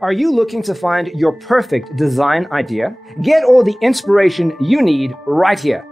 Are you looking to find your perfect design idea? Get all the inspiration you need right here.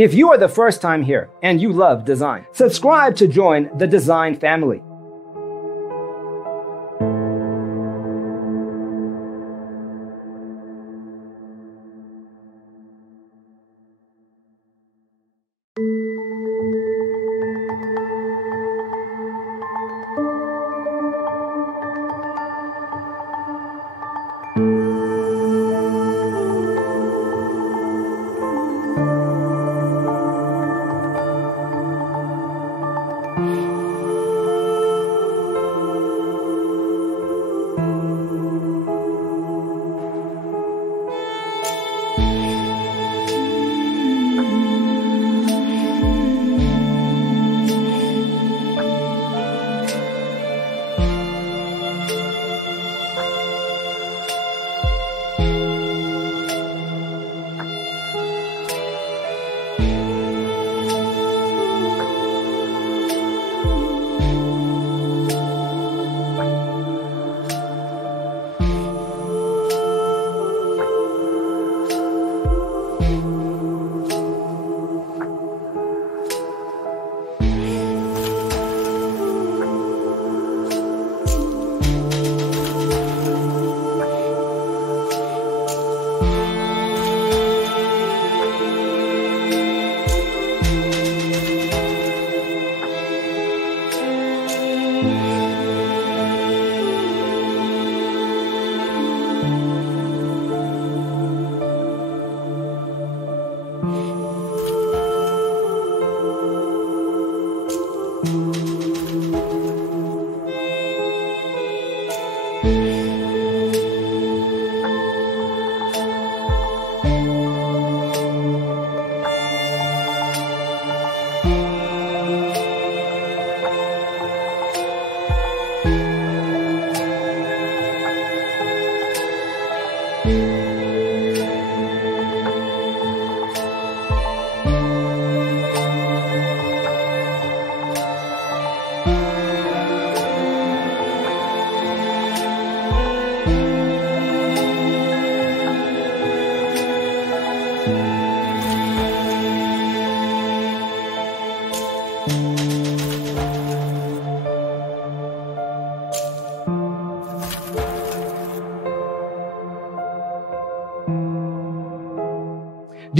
If you are the first time here and you love design, subscribe to join the design family.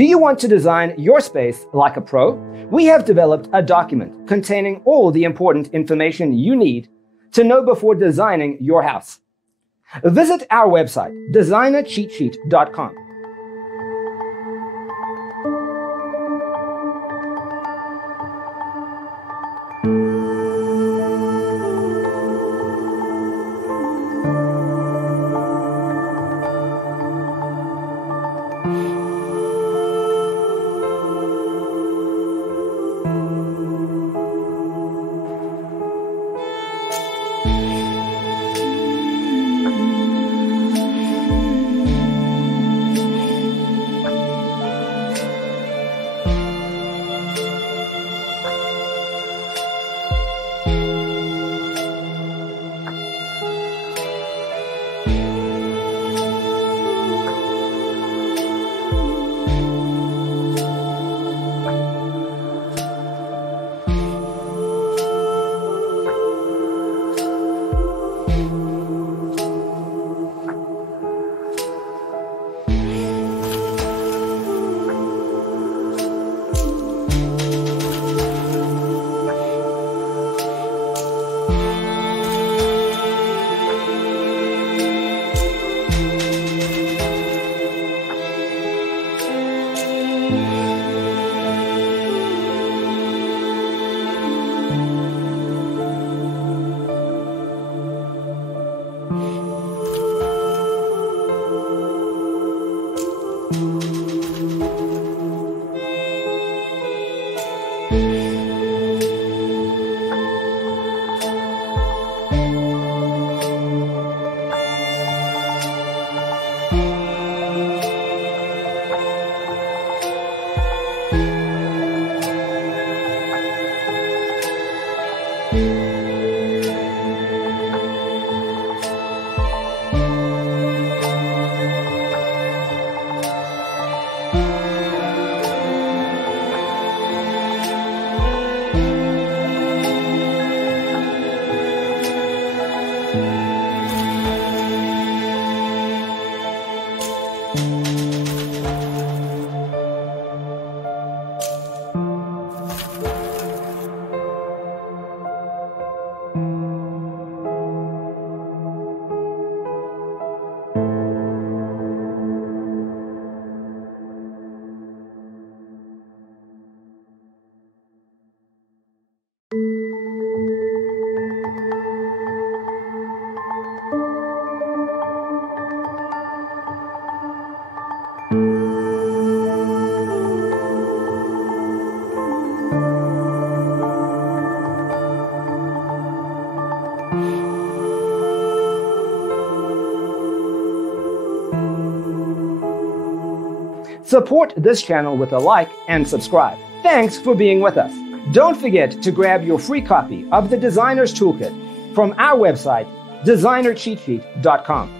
Do you want to design your space like a pro? We have developed a document containing all the important information you need to know before designing your house. Visit our website, designercheatsheet.com. Support this channel with a like and subscribe. Thanks for being with us. Don't forget to grab your free copy of the Designer's Toolkit from our website, designercheatsheet.com.